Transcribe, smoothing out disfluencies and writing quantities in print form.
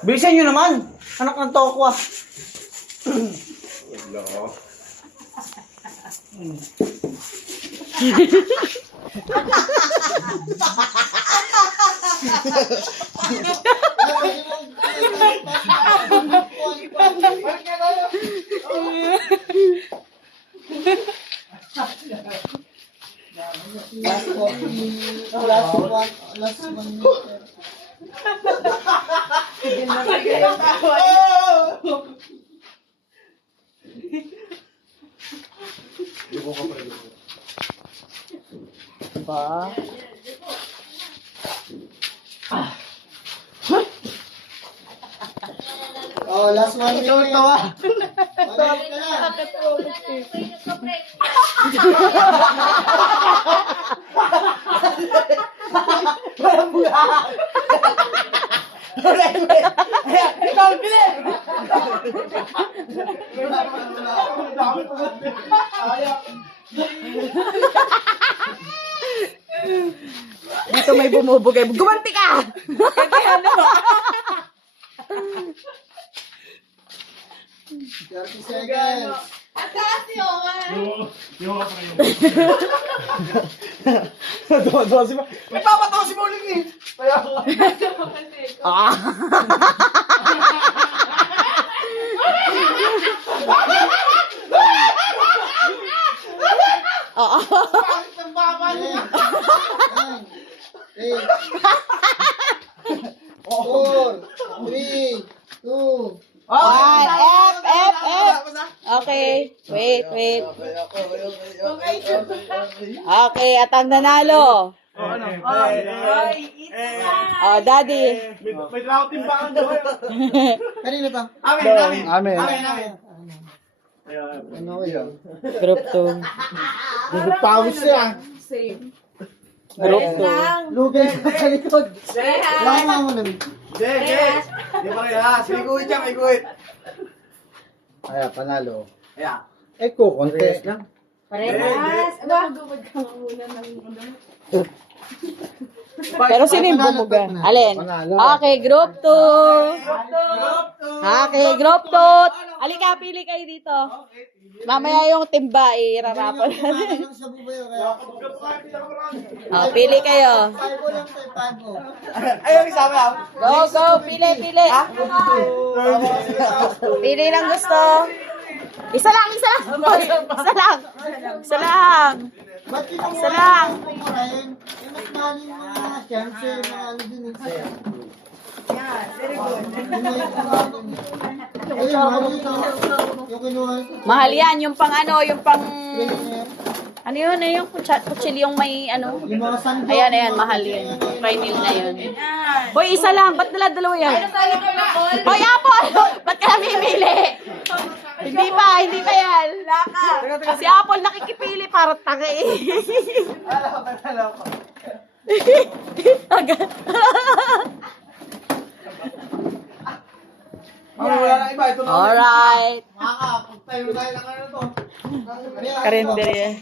Bilisan nyo naman! Anak ng tokwa. Wala. Last one meter. Sige na yung tawa. Libo ka pa rin. Pa. Oh, last one meter. Tawa. Tawa ka na. Ikaw, bili! Dito may bumubugay. Gumanti ka! Kaya ano? 30 seconds. Libo ka pa rin. Tuwa si Pauling. May papatawa si Pauling eh. Kaya ako. Ah. Bakit ang baba niya? 8, 4, 3, 2, F. Okay. Wait. Okay, at ang nanalo. Oh, Daddy. May routing ba ang doon? kanina to? Amen. Ano yun? Group 2. Pawis siya. Group 2. Lugay sa likod. Lama mo namin. Di ba kaya? Sige, iguhit yan, iguhit. Kaya, panalo. Kaya. Eh, konti lang. Parehas. Pero sino yung bumuga? Alin? Panalo. Okay, group 2. Okay, group 2. Halika, pili kayo dito. Mamaya yung timba, irarapon natin. Oh, pili kayo. 5 lang tayo, 5. Ayaw, isama. Go, pili. Pili lang gusto. Isa lang. Ba't kita mo Isa lang. kumakain? Eh, mas mahal yung mga chance, mga ano din eh. Ayun, mahal yung kinuha. Mahal yan, yung pang ano, yung pang... Ano yun, yung kutsilyong may ano. Yung mga sando. Ayan, mahal yun. Final na yun. Hoy, isa lang. Ba't dala-dalawa yan? Hoy, Apple! Ba't ka namimili? Hindi pa yan. Si Apple nakikipili para taki. Agad. Wala na iba. Ito na. Alright. Makaka, pag tayo tayo ng ano to. Karinderya.